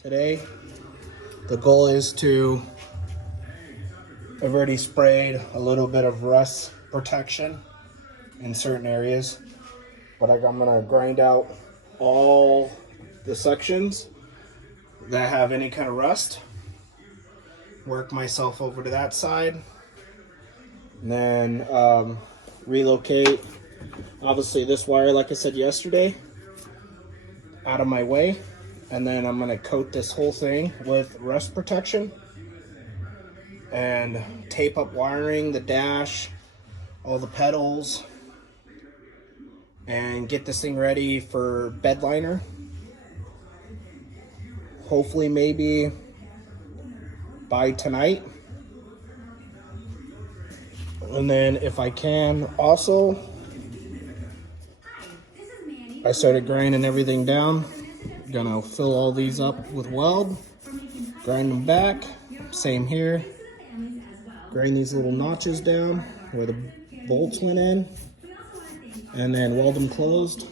Today, the goal is to, I've already sprayed a little bit of rust protection in certain areas, but I'm gonna grind out all the sections that have any kind of rust, work myself over to that side, and then relocate, obviously this wire, like I said yesterday, out of my way. And then I'm gonna coat this whole thing with rust protection and tape up wiring, the dash, all the pedals, and get this thing ready for bed liner. Hopefully maybe by tonight. And then if I can also, I started grinding everything down. Gonna fill all these up with weld, grind them back, same here. Grind these little notches down where the bolts went in, and then weld them closed.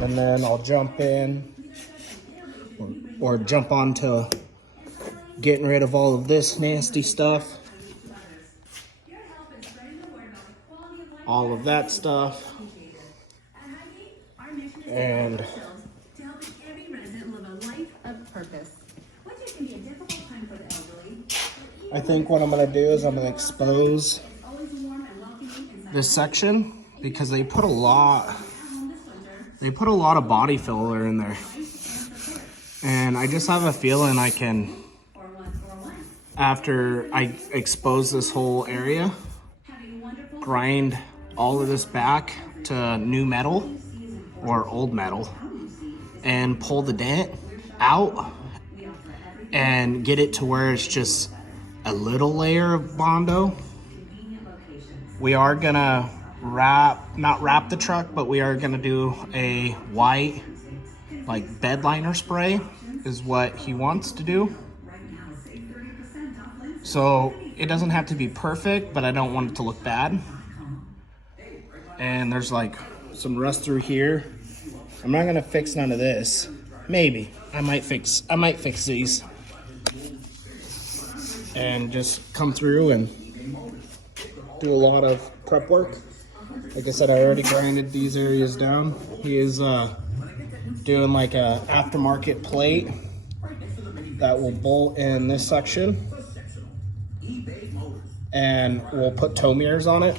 And then I'll jump in or jump onto getting rid of all of this nasty stuff, all of that stuff, and I think what I'm gonna do is I'm gonna expose this section because they put a lot of body filler in there. And I just have a feeling I can, after I expose this whole area, grind all of this back to new metal or old metal and pull the dent out and get it to where it's just a little layer of Bondo. We are gonna not wrap the truck, but we are gonna do a white like bed liner spray is what he wants to do. So it doesn't have to be perfect, but I don't want it to look bad. And there's like some rust through here. I'm not gonna fix none of this. Maybe I might fix these and just come through and do a lot of prep work. Like I said, I already grinded these areas down. He is doing like a aftermarket plate that will bolt in this section, and we'll put tow mirrors on it.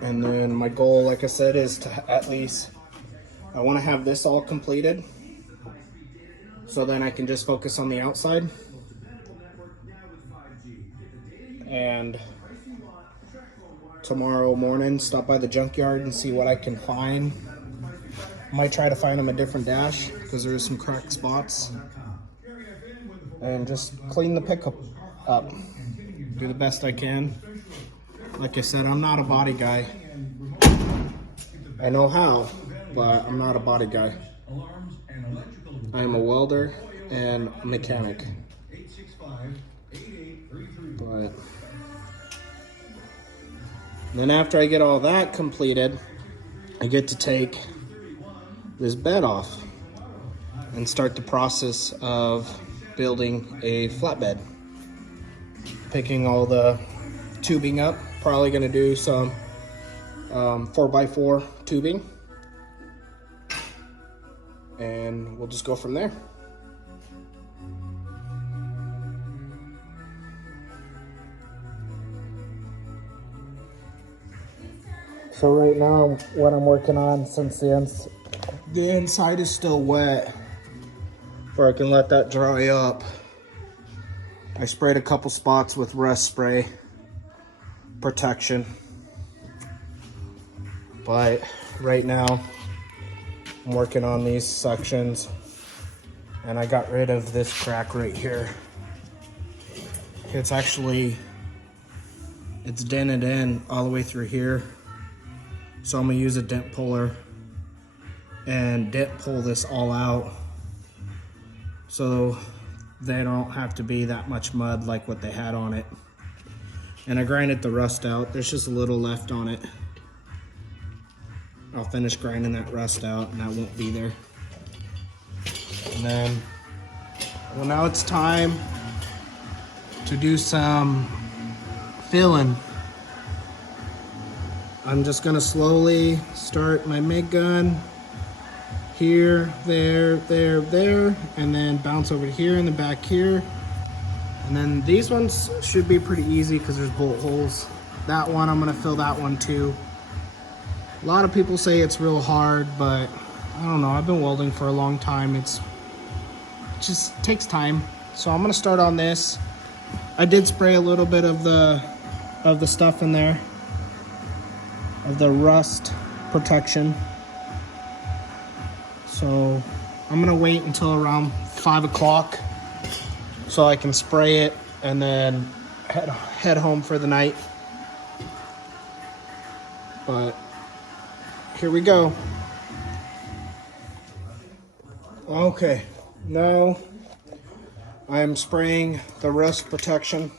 And then my goal, like I said, is to at least, I want to have this all completed so then I can just focus on the outside. And tomorrow morning, stop by the junkyard and see what I can find. Might try to find them a different dash because there's some cracked spots. And just clean the pickup up. Do the best I can. Like I said, I'm not a body guy. I know how, but I'm not a body guy. I am a welder and a mechanic. But then after I get all that completed, I get to take this bed off and start the process of building a flatbed. Picking all the tubing up, probably gonna do some 4x4 tubing, and we'll just go from there. So right now, what I'm working on, since the inside is still wet, where I can let that dry up, I sprayed a couple spots with rust spray protection. But right now, I'm working on these sections, and I got rid of this crack right here. It's dented in all the way through here. So I'm gonna use a dent puller and dent pull this all out so they don't have to be that much mud like what they had on it. And I grinded the rust out. There's just a little left on it. I'll finish grinding that rust out and that won't be there. And then, well, now it's time to do some filling. I'm just gonna slowly start my MIG gun here, there, there, and then bounce over to here and then back here. And then these ones should be pretty easy because there's bolt holes. That one, I'm gonna fill that one too. A lot of people say it's real hard, but I don't know. I've been welding for a long time. It just takes time. So I'm gonna start on this. I did spray a little bit of the stuff in there, of the rust protection. So I'm gonna wait until around 5 o'clock so I can spray it and then head home for the night. But here we go. Okay, now I am spraying the rust protection,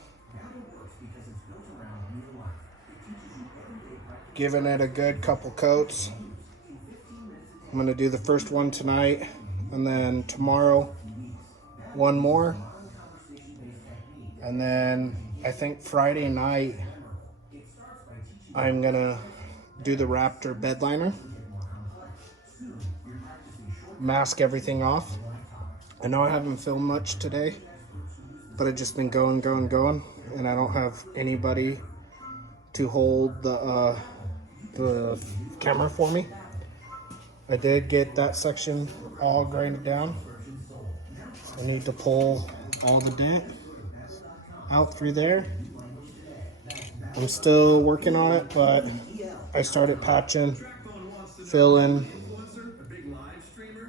giving it a good couple coats. I'm gonna do the first one tonight, and then tomorrow one more, and then I think Friday night I'm gonna do the Raptor bedliner, mask everything off. I know I haven't filmed much today, but I've just been going, and I don't have anybody to hold the camera for me. I did get that section all grinded down. I need to pull all the dent out through there. I'm still working on it, but I started patching, filling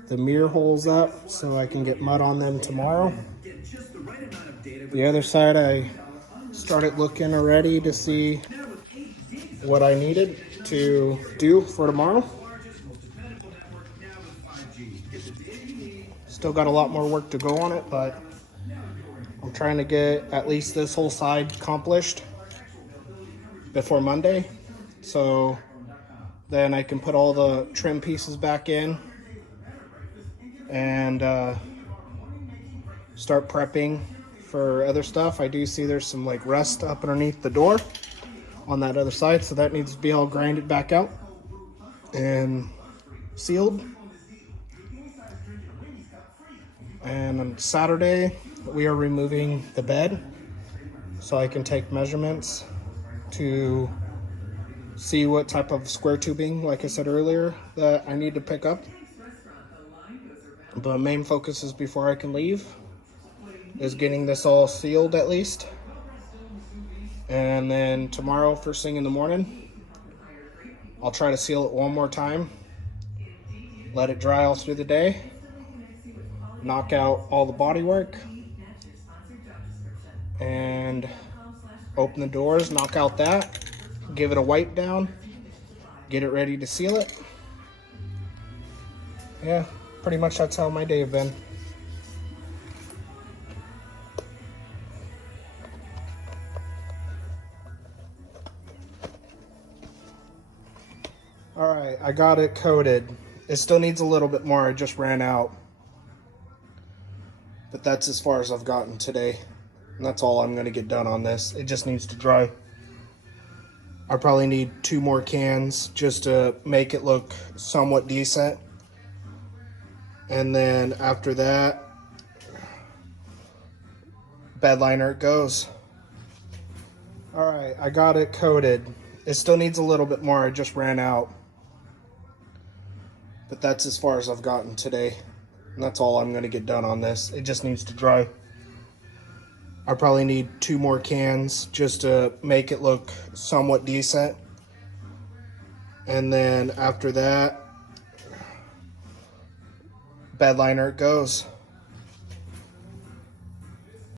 the mirror holes up so I can get mud on them tomorrow. The other side, I started looking already to see what I needed to do for tomorrow. Still got a lot more work to go on it, but I'm trying to get at least this whole side accomplished before Monday, so then I can put all the trim pieces back in and start prepping for other stuff. I do see there's some like rust up underneath the door on that other side, so that needs to be all grinded back out and sealed. And on Saturday we are removing the bed so I can take measurements to see what type of square tubing, like I said earlier, that I need to pick up. But main focus is, before I can leave, is getting this all sealed at least. And then tomorrow, first thing in the morning, I'll try to seal it one more time, let it dry all through the day, knock out all the body work, and open the doors, knock out that, give it a wipe down, get it ready to seal it. Yeah, pretty much that's how my day has been. All right, I got it coated. It still needs a little bit more. I just ran out. But that's as far as I've gotten today. And that's all I'm gonna get done on this. It just needs to dry. I probably need 2 more cans just to make it look somewhat decent. And then after that, bedliner it goes. All right, I got it coated. It still needs a little bit more. I just ran out. But that's as far as I've gotten today. And that's all I'm gonna get done on this. It just needs to dry. I probably need 2 more cans just to make it look somewhat decent. And then after that, bedliner it goes.